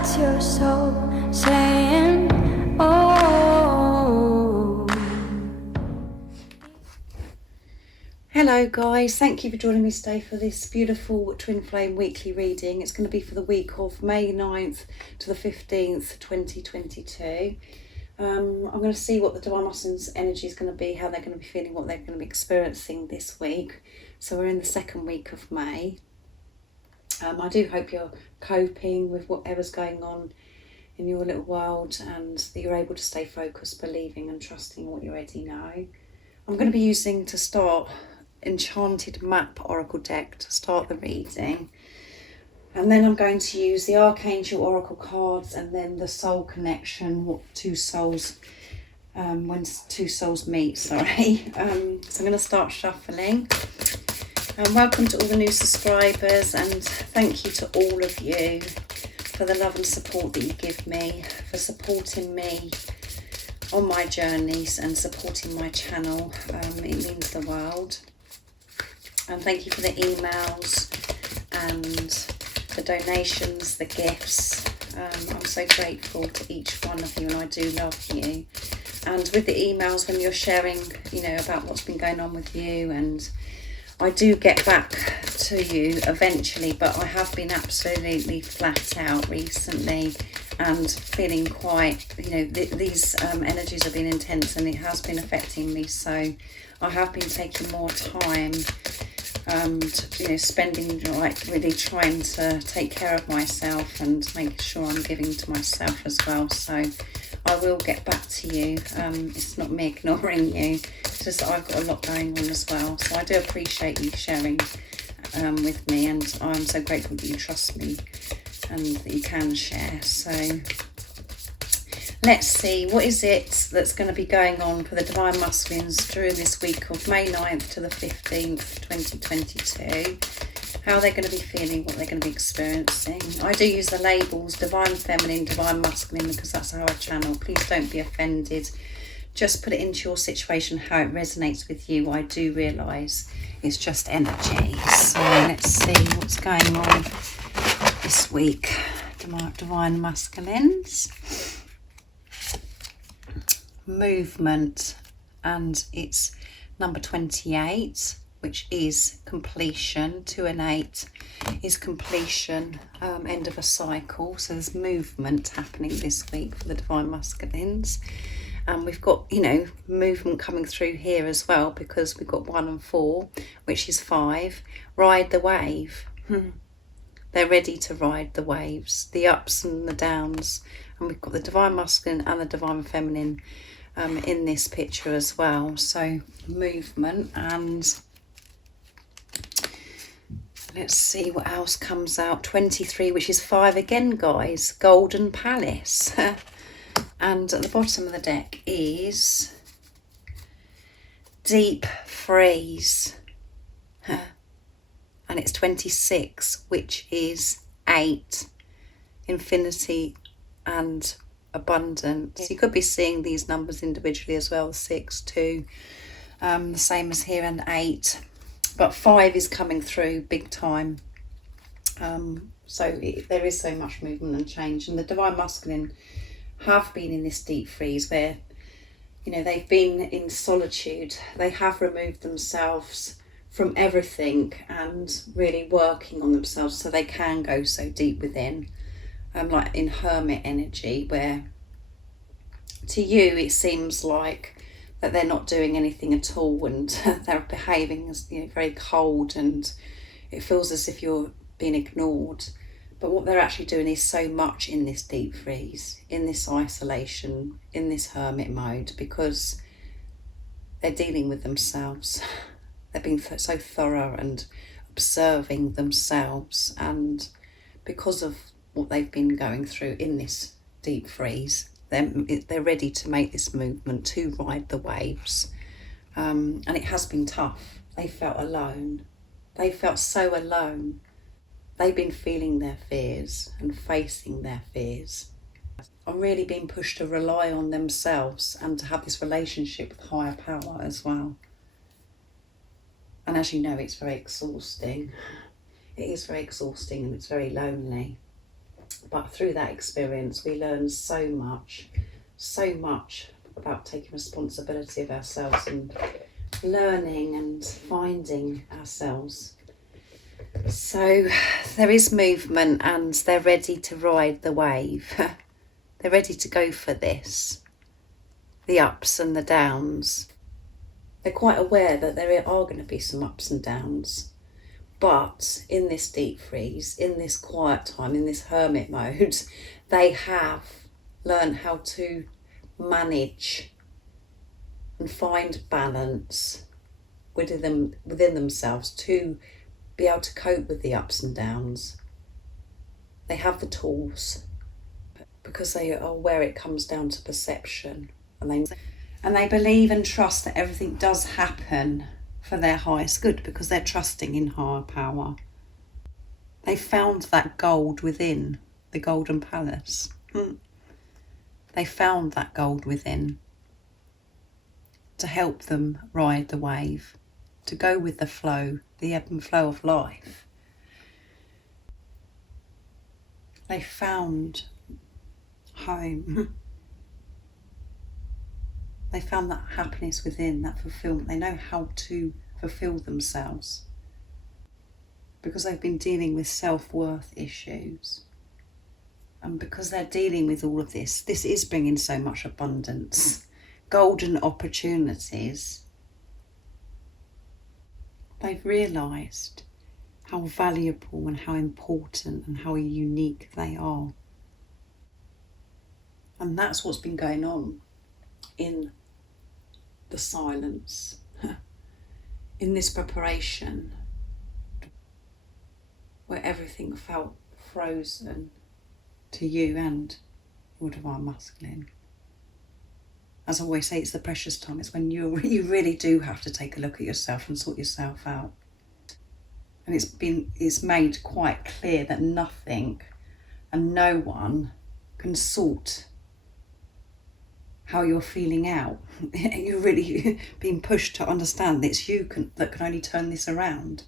What's your soul saying? Oh. Hello guys, thank you for joining me today for this beautiful Twin Flame weekly reading. It's going to be for the week of May 9th to the 15th, 2022. I'm going to see what the Divine Masculine's energy is going to be, how they're going to be feeling, what they're going to be experiencing this week. So we're in the second week of May. I do hope you're coping with whatever's going on in your little world and that you're able to stay focused, believing and trusting what you already know. I'm going to be using to start Enchanted Map Oracle deck to start the reading. And then I'm going to use the Archangel Oracle cards and then the Soul Connection, what two souls, when two souls meet, sorry. So I'm going to start shuffling. Welcome to all the new subscribers, and thank you to all of you for the love and support that you give me, for supporting me on my journeys and supporting my channel. It means the world. And thank you for the emails and the donations, the gifts. I'm so grateful to each one of you, and I do love you. And with the emails, when you're sharing, you know, about what's been going on with you, and I do get back to you eventually, but I have been absolutely flat out recently and feeling quite, you know, these energies have been intense and it has been affecting me. So I have been taking more time and, you know, spending, like, really trying to take care of myself and making sure I'm giving to myself as well. So I will get back to you. It's not me ignoring you, it's just that I've got a lot going on as well. So I do appreciate you sharing with me, and I'm so grateful that you trust me and that you can share. So let's see, what is it that's going to be going on for the Divine Masculines during this week of May 9th to the 15th, 2022. How they're going to be feeling, what they're going to be experiencing. I do use the labels Divine Feminine, Divine Masculine, because that's how I channel. Please don't be offended. Just put it into your situation, how it resonates with you. I do realise it's just energy. So let's see what's going on this week. Divine Masculines. Movement, and it's number 28, which is completion. 2 and 8 is completion, end of a cycle. So there's movement happening this week for the Divine Masculines. And we've got, you know, movement coming through here as well, because we've got 1 and 4, which is 5. Ride the wave. They're ready to ride the waves, the ups and the downs. And we've got the Divine Masculine and the Divine Feminine in this picture as well. So movement, and let's see what else comes out. 23, which is 5 again, guys. Golden Palace. And at the bottom of the deck is Deep Freeze. And it's 26, which is 8. Infinity and abundance. You could be seeing these numbers individually as well. 6, 2, the same as here, and 8. But 5 is coming through big time. There is so much movement and change. And the Divine Masculine have been in this deep freeze where, you know, they've been in solitude. They have removed themselves from everything and really working on themselves so they can go so deep within. Like in hermit energy, where to you it seems like that they're not doing anything at all, and they're behaving as, you know, very cold, and it feels as if you're being ignored. But what they're actually doing is so much in this deep freeze, in this isolation, in this hermit mode, because they're dealing with themselves. They've been so thorough and observing themselves, and because of what they've been going through in this deep freeze, they're ready to make this movement to ride the waves. And it has been tough. They felt alone. They felt so alone. They've been feeling their fears and facing their fears. I'm really being pushed to rely on themselves and to have this relationship with higher power as well. And as you know, it's very exhausting. It is very exhausting, and it's very lonely. But through that experience, we learn so much about taking responsibility of ourselves and learning and finding ourselves. So there is movement, and they're ready to ride the wave. They're ready to go for this, the ups and the downs. They're quite aware that there are going to be some ups and downs. But in this deep freeze, in this quiet time, in this hermit mode, they have learned how to manage and find balance within themselves to be able to cope with the ups and downs. They have the tools because they are aware it comes down to perception, and they believe and trust that everything does happen for their highest good because they're trusting in higher power. They found that gold within the golden palace. They found that gold within to help them ride the wave, to go with the flow, the ebb and flow of life. They found home. They found that happiness within, that fulfillment. They know how to fulfill themselves because they've been dealing with self-worth issues. And because they're dealing with all of this is bringing so much abundance, golden opportunities. They've realised how valuable and how important and how unique they are. And that's what's been going on in the silence, in this preparation, where everything felt frozen to you and your divine masculine. As I always say, it's the precious time. It's when you really do have to take a look at yourself and sort yourself out. And it's made quite clear that nothing and no one can sort how you're feeling out. You're really being pushed to understand that it's you that can only turn this around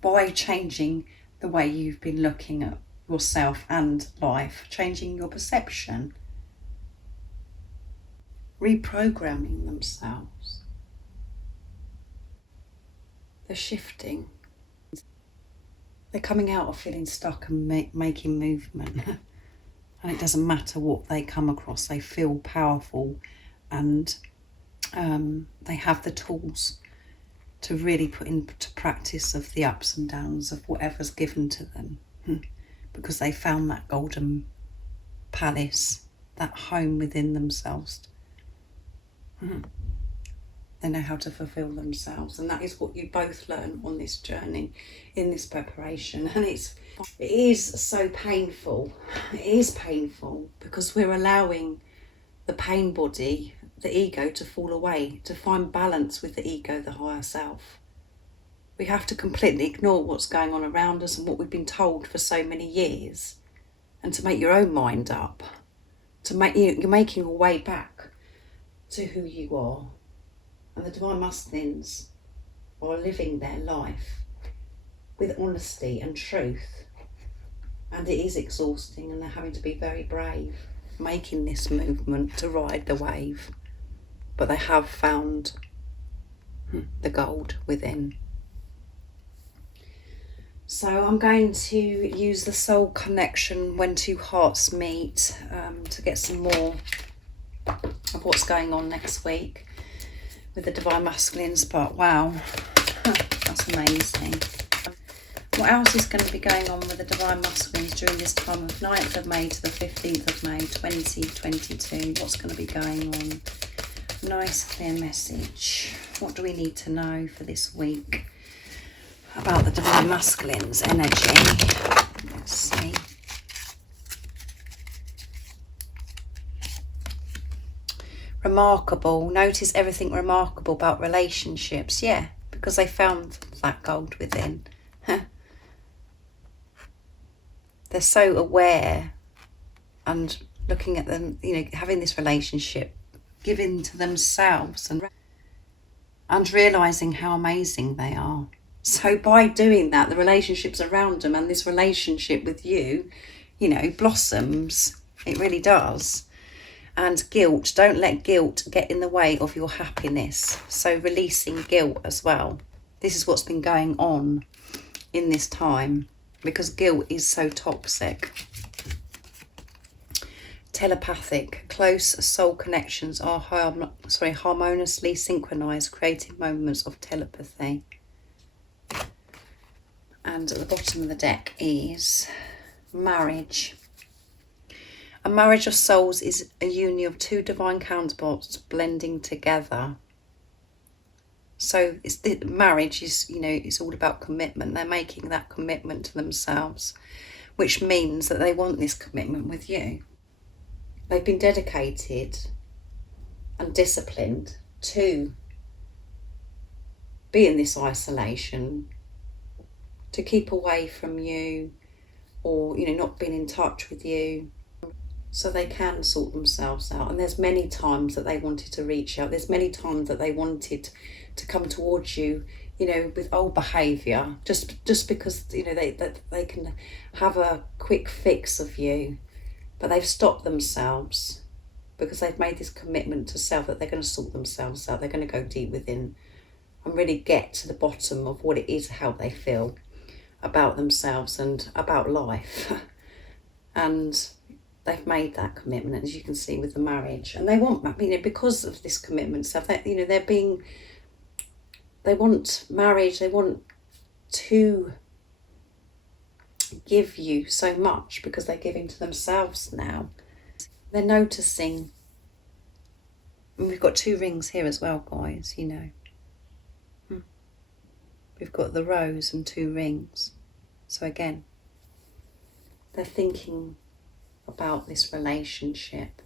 by changing the way you've been looking at yourself and life, changing your perception, reprogramming themselves. They're shifting. They're coming out of feeling stuck and making movement. And it doesn't matter what they come across, they feel powerful, and they have the tools to really put into practice of the ups and downs of whatever's given to them, because they found that golden palace, that home within themselves. They know how to fulfill themselves, and that is what you both learn on this journey, in this preparation. And it is so painful. It is painful because we're allowing the pain body, the ego, to fall away, to find balance with the ego, the higher self. We have to completely ignore what's going on around us and what we've been told for so many years, and to make your own mind up. You're making your way back to who you are. And the divine masculines are living their life with honesty and truth. And it is exhausting, and they're having to be very brave, making this movement to ride the wave. But they have found the gold within. So I'm going to use the soul connection when two hearts meet to get some more of what's going on next week with the divine masculines. But wow, that's amazing. What else is going to be going on with the divine masculines during this time of 9th of May to the 15th of May 2022? What's going to be going on? Nice clear message. What do we need to know for this week about the divine masculines energy? Let's see. Remarkable. Notice everything remarkable about relationships. Yeah, because they found that gold within. They're so aware and looking at them, having this relationship, giving to themselves and realising how amazing they are. So by doing that, the relationships around them and this relationship with you you know, blossoms. It really does. And guilt, don't let guilt get in the way of your happiness. So releasing guilt as well. This is what's been going on in this time, because guilt is so toxic. Telepathic, close soul connections are harmoniously synchronized, creating moments of telepathy. And at the bottom of the deck is marriage. A marriage of souls is a union of two divine counterparts blending together. So marriage is, you know, it's all about commitment. They're making that commitment to themselves, which means that they want this commitment with you. They've been dedicated and disciplined to be in this isolation, to keep away from you, or, you know, not being in touch with you, so they can sort themselves out. And there's many times that they wanted to reach out. There's many times that they wanted to come towards you, you know, with old behaviour, just because, you know, they can have a quick fix of you. But they've stopped themselves because they've made this commitment to self that they're going to sort themselves out. They're going to go deep within and really get to the bottom of what it is, how they feel about themselves and about life. And they've made that commitment, as you can see with the marriage. And they want, you know, because of this commitment stuff, that, you know, they want marriage, they want to give you so much because they're giving to themselves now. They're noticing, and we've got 2 rings here as well, guys, you know. We've got the rose and 2 rings. So again, they're thinking about this relationship,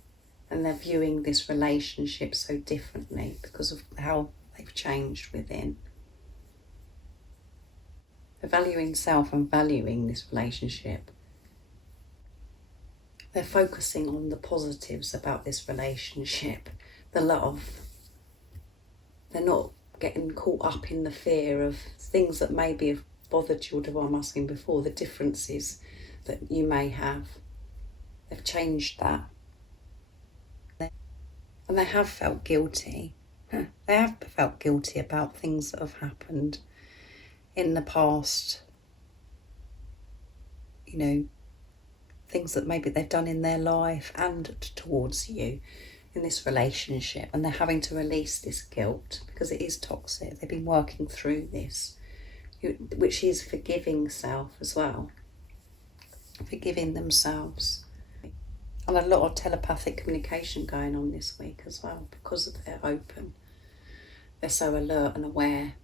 and they're viewing this relationship so differently because of how they've changed within. They're valuing self and valuing this relationship. They're focusing on the positives about this relationship, the love. They're not getting caught up in the fear of things that maybe have bothered your divine masculine before, the differences that you may have. They've changed that. And they have felt guilty. They have felt guilty about things that have happened in the past. You know, things that maybe they've done in their life and towards you in this relationship. And they're having to release this guilt because it is toxic. They've been working through this, which is forgiving self as well. Forgiving themselves. And a lot of telepathic communication going on this week as well, because they're open. They're so alert and aware.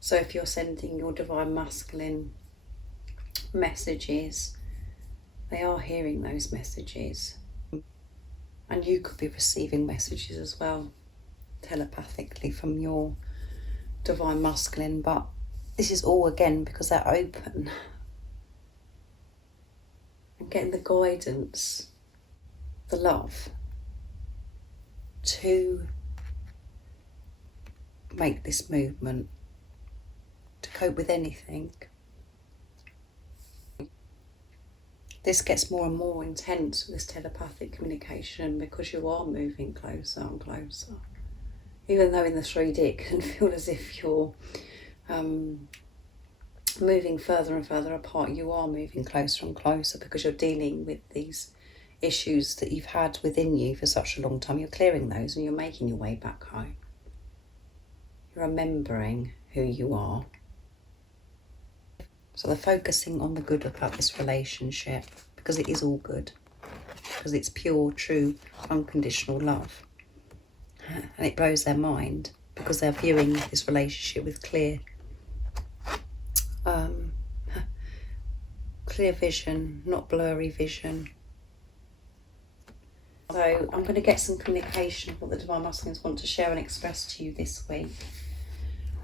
So if you're sending your divine masculine messages, they are hearing those messages. And you could be receiving messages as well, telepathically from your divine masculine. But this is all, again, because they're open. And getting the guidance, the love, to make this movement, to cope with anything. This gets more and more intense with this telepathic communication because you are moving closer and closer. Even though in the 3D it can feel as if you're moving further and further apart, you are moving closer and closer because you're dealing with these issues that you've had within you for such a long time. You're clearing those and you're making your way back home. You're remembering who you are. So they're focusing on the good about this relationship because it is all good. Because it's pure, true, unconditional love. And it blows their mind because they're viewing this relationship with clear vision, not blurry vision. So I'm going to get some communication of what the divine masculines want to share and express to you this week.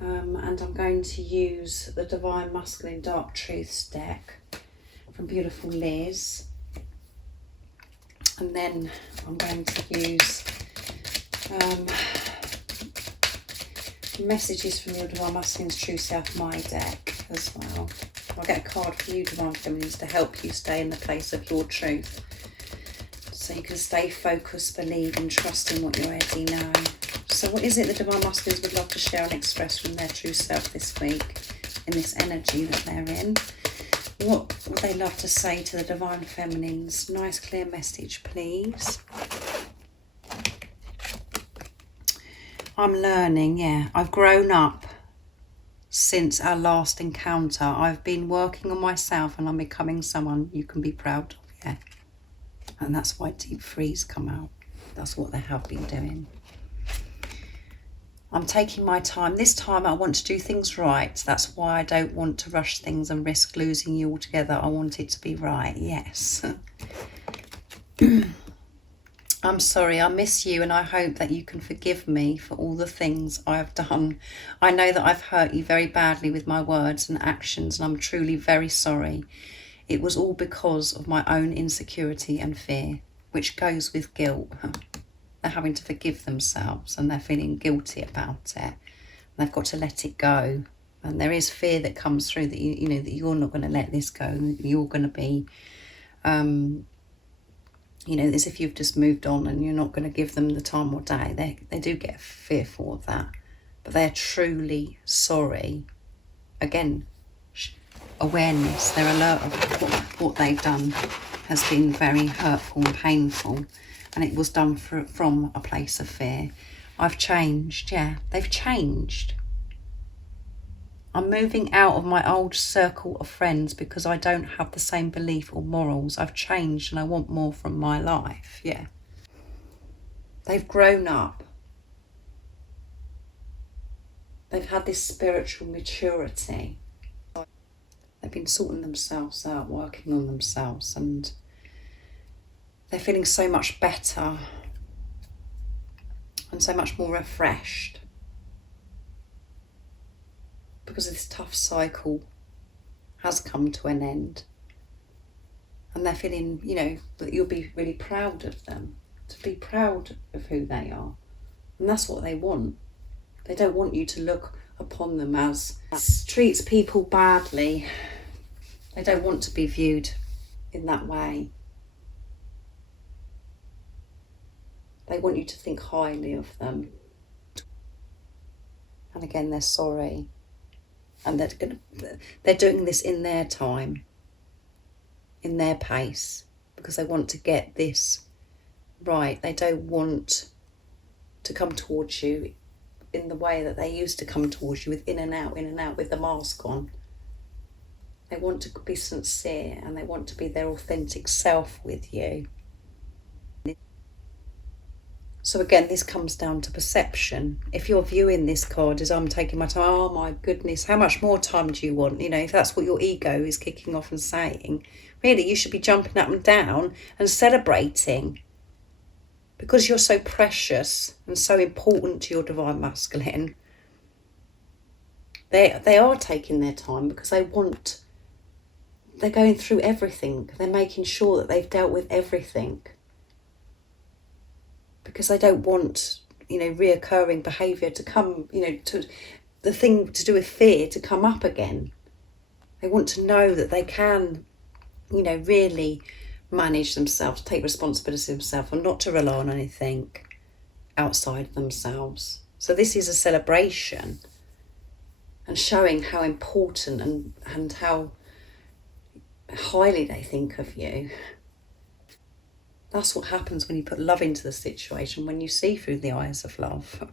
And I'm going to use the Divine Masculine Dark Truths deck from beautiful Liz. And then I'm going to use messages from your Divine Masculine's True Self, my deck as well. I'll get a card for you, Divine Feminines, to help you stay in the place of your truth. So you can stay focused, believe and trust in what you already know. So what is it the Divine Masculines would love to share and express from their true self this week in this energy that they're in? What would they love to say to the Divine Feminines? Nice clear message, please. I'm learning, yeah. I've grown up since our last encounter. I've been working on myself and I'm becoming someone you can be proud of, yeah. And that's why deep freeze come out. That's what they have been doing. I'm taking my time. This time I want to do things right. That's why I don't want to rush things and risk losing you altogether. I want it to be right, yes. I'm sorry, I miss you and I hope that you can forgive me for all the things I have done. I know that I've hurt you very badly with my words and actions and I'm truly very sorry. It was all because of my own insecurity and fear, which goes with guilt. They're having to forgive themselves and they're feeling guilty about it. They've got to let it go. And there is fear that comes through that you know that you're not going to let this go and that you're going to be, you know, as if you've just moved on and you're not going to give them the time or day. They do get fearful of that. But they're truly sorry. Again, awareness, they're alert of what they've done has been very hurtful and painful. And it was done from a place of fear. I've changed, yeah, they've changed. I'm moving out of my old circle of friends because I don't have the same belief or morals. I've changed and I want more from my life, yeah. They've grown up. They've had this spiritual maturity. They've been sorting themselves out, working on themselves, and they're feeling so much better and so much more refreshed because this tough cycle has come to an end. And they're feeling, you know, that you'll be really proud of them, to be proud of who they are. And that's what they want. They don't want you to look upon them as treats people badly. They don't want to be viewed in that way. They want you to think highly of them. And again, they're sorry. And they're doing this in their time, in their pace, because they want to get this right. They don't want to come towards you in the way that they used to come towards you, with in and out with the mask on. They want to be sincere and they want to be their authentic self with you. So again, this comes down to perception. If you're viewing this card as I'm taking my time, oh my goodness, how much more time do you want? You know, if that's what your ego is kicking off and saying, really, you should be jumping up and down and celebrating, because you're so precious and so important to your Divine Masculine. They are taking their time because they're going through everything. They're making sure that they've dealt with everything, because they don't want, you know, reoccurring behaviour to come, you know, to the thing to do with fear to come up again. They want to know that they can, you know, really manage themselves, take responsibility for themselves, and not to rely on anything outside of themselves. So this is a celebration and showing how important and how highly they think of you. That's what happens when you put love into the situation, when you see through the eyes of love.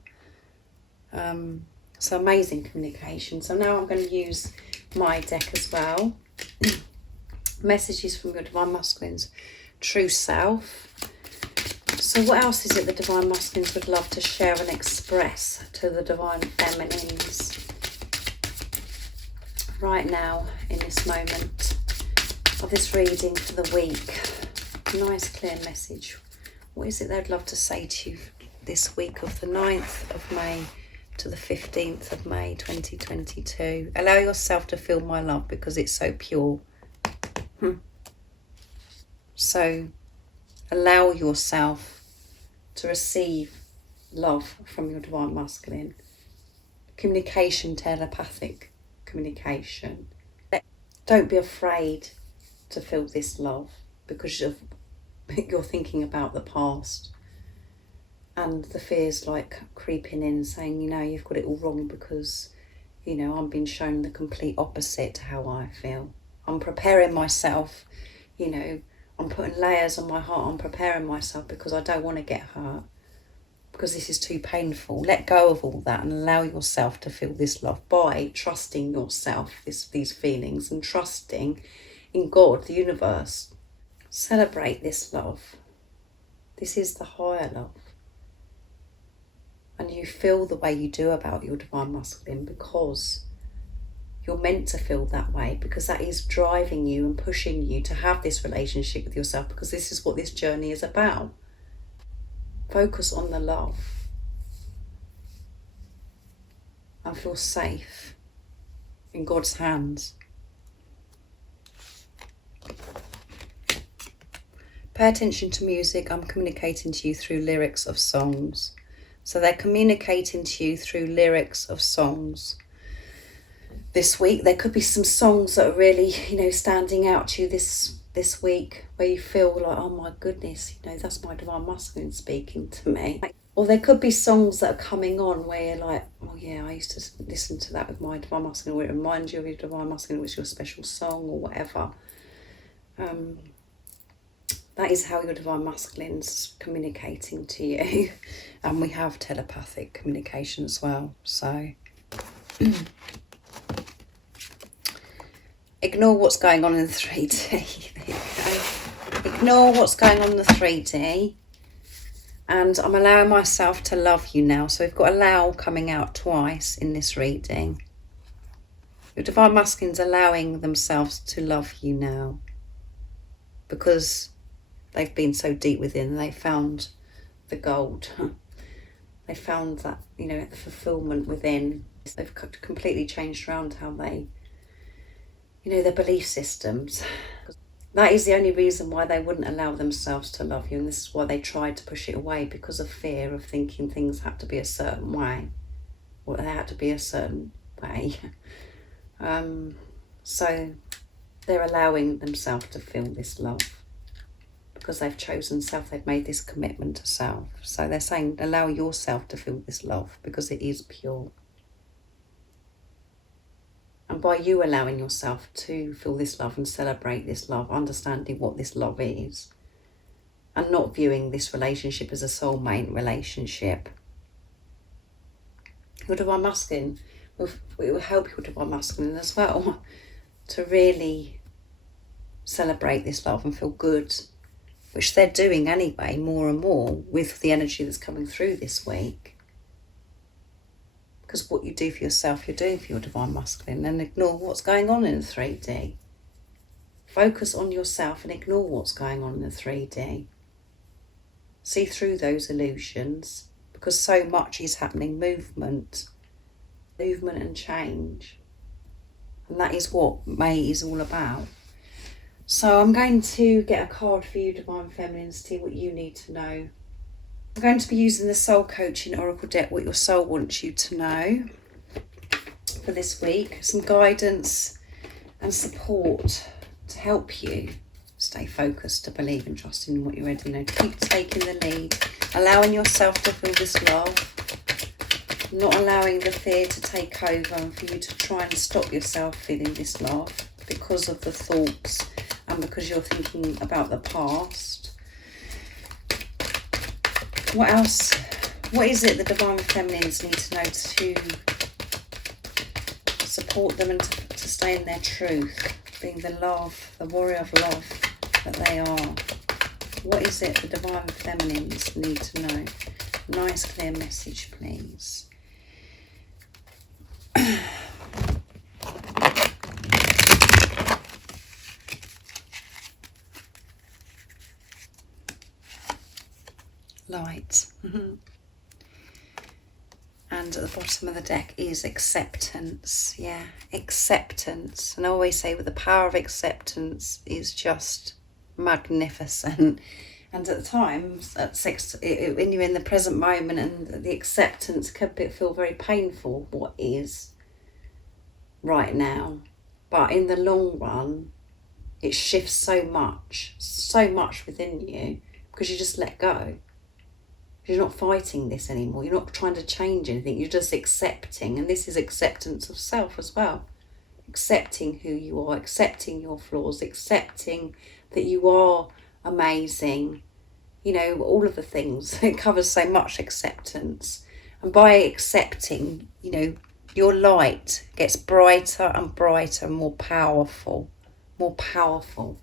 So amazing communication. So now I'm going to use my deck as well. Messages from your Divine Masculines' true self. So what else is it the Divine Masculines would love to share and express to the Divine Feminines right now in this moment of this reading for the week? Nice clear message. What is it they'd love to say to you this week of the 9th of May to the 15th of May 2022? Allow yourself to feel my love because it's so pure. So allow yourself to receive love from your Divine Masculine. Communication, telepathic communication. Don't be afraid to feel this love, because you're thinking about the past. And the fear's like creeping in, saying, you've got it all wrong because, I'm being shown the complete opposite to how I feel. I'm preparing myself, I'm putting layers on my heart. I'm preparing myself because I don't want to get hurt, because this is too painful. Let go of all that and allow yourself to feel this love by trusting yourself, these feelings, and trusting in God, the universe. Celebrate this love. This is the higher love. And you feel the way you do about your divine masculine because you're meant to feel that way, because that is driving you and pushing you to have this relationship with yourself, because this is what this journey is about. Focus on the love and feel safe in God's hands. Pay attention to music. I'm communicating to you through lyrics of songs. So they're communicating to you through lyrics of songs. This week, there could be some songs that are really, standing out to you this week, where you feel like, oh my goodness, that's my divine masculine speaking to me. Or there could be songs that are coming on where you're like, oh yeah, I used to listen to that with my divine masculine, where it reminds you of your divine masculine, which is your special song or whatever. That is how your divine masculine's communicating to you. And we have telepathic communication as well. So ignore what's going on in the 3D. There you go. Ignore what's going on in the 3D. And I'm allowing myself to love you now. So we've got allow coming out twice in this reading. Your divine masculine's allowing themselves to love you now, because they've been so deep within. They found the gold. They found that, the fulfillment within. They've completely changed around how they, their belief systems. That is the only reason why they wouldn't allow themselves to love you. And this is why they tried to push it away, because of fear of thinking things had to be a certain way, or they had to be a certain way. So they're allowing themselves to feel this love, because they've chosen self. They've made this commitment to self. So they're saying, allow yourself to feel this love, because it is pure. And by you allowing yourself to feel this love and celebrate this love, understanding what this love is, and not viewing this relationship as a soulmate relationship, your divine masculine it will help your divine masculine as well to really celebrate this love and feel good, which they're doing anyway, more and more with the energy that's coming through this week. Because what you do for yourself, you're doing for your divine masculine, and ignore what's going on in the 3D. Focus on yourself and ignore what's going on in the 3D. See through those illusions, because so much is happening, movement and change. And that is what May is all about. So I'm going to get a card for you, Divine Feminine, to see what you need to know. I'm going to be using the Soul Coaching Oracle deck, what your soul wants you to know for this week. Some guidance and support to help you stay focused, to believe and trust in what you already know. Keep taking the lead, allowing yourself to feel this love, not allowing the fear to take over, and for you to try and stop yourself feeling this love because of the thoughts and because you're thinking about the past. What else? What is it the Divine Feminines need to know to support them and to stay in their truth, being the love, the warrior of love that they are? What is it the Divine Feminines need to know? Nice clear message, please. Light. And at the bottom of the deck is acceptance. Yeah, acceptance. And I always say, with the power of acceptance is just magnificent. And at the time, when you're in the present moment, and the acceptance can feel very painful, what is right now. But in the long run, it shifts so much within you because you just let go. You're not fighting this anymore. You're not trying to change anything. You're just accepting. And this is acceptance of self as well. Accepting who you are, accepting your flaws, accepting that you are amazing. You know, all of the things. It covers so much acceptance. And by accepting, you know, your light gets brighter and brighter and more powerful. More powerful.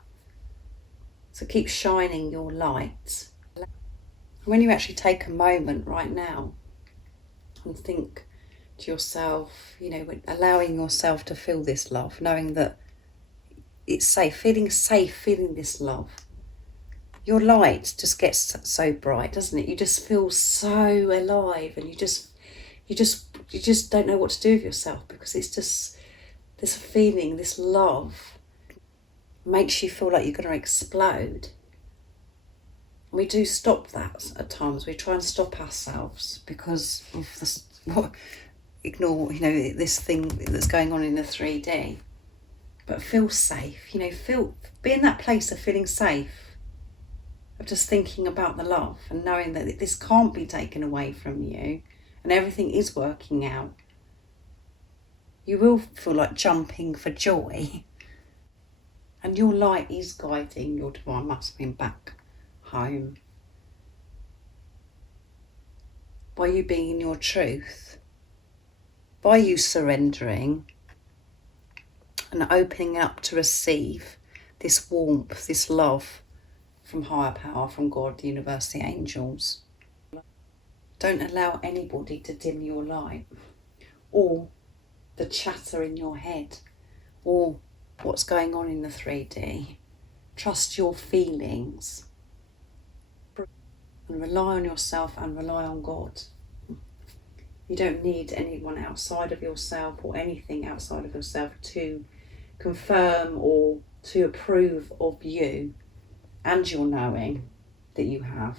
So keep shining your light. When you actually take a moment right now and think to yourself, you know, allowing yourself to feel this love, knowing that it's safe, feeling this love. Your light just gets so bright, doesn't it? You just feel so alive, and you just don't know what to do with yourself, because it's just this feeling, this love makes you feel like you're going to explode. We do stop that at times. We try and stop ourselves because of this, ignore, you know, this thing that's going on in the 3D. But feel safe, you know, be in that place of feeling safe, of just thinking about the love and knowing that this can't be taken away from you and everything is working out. You will feel like jumping for joy, and your light is guiding your divine masculine back home. By you being in your truth, by you surrendering and opening up to receive this warmth, this love from higher power, from God, the universe, the angels. Don't allow anybody to dim your light, or the chatter in your head, or what's going on in the 3D. Trust your feelings and rely on yourself and rely on God. You don't need anyone outside of yourself or anything outside of yourself to confirm or to approve of you and your knowing that you have.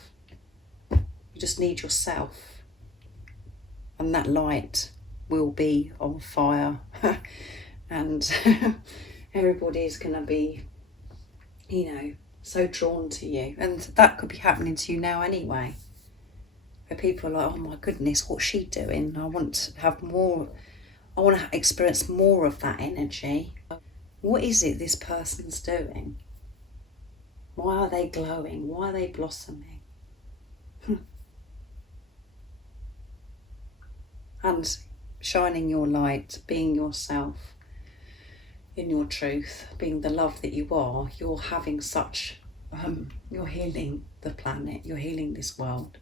You just need yourself, and that light will be on fire and everybody is going to be, you know, so drawn to you. And that could be happening to you now anyway, where people are like, oh my goodness, what's she doing? I want to have more, I want to experience more of that energy. What is it this person's doing? Why are they glowing? Why are they blossoming? And shining your light, being yourself, in your truth, being the love that you are, you're having such, you're healing the planet, you're healing this world,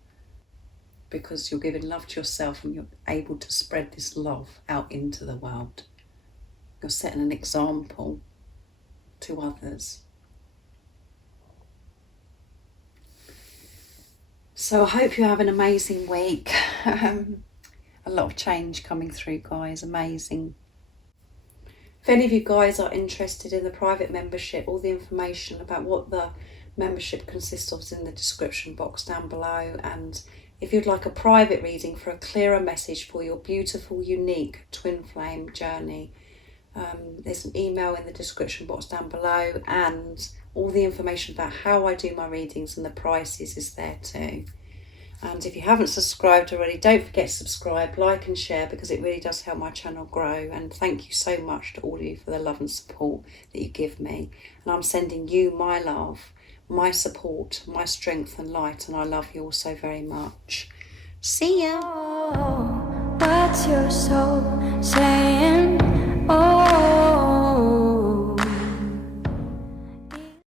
because you're giving love to yourself and you're able to spread this love out into the world. You're setting an example to others. So I hope you have an amazing week. A lot of change coming through, guys, amazing. If any of you guys are interested in the private membership, all the information about what the membership consists of is in the description box down below. And if you'd like a private reading for a clearer message for your beautiful, unique twin flame journey, there's an email in the description box down below, and all the information about how I do my readings and the prices is there too. And if you haven't subscribed already, don't forget to subscribe, like and share, because it really does help my channel grow. And thank you so much to all of you for the love and support that you give me. And I'm sending you my love, my support, my strength and light, and I love you all so very much. See ya! Oh, what's your soul saying?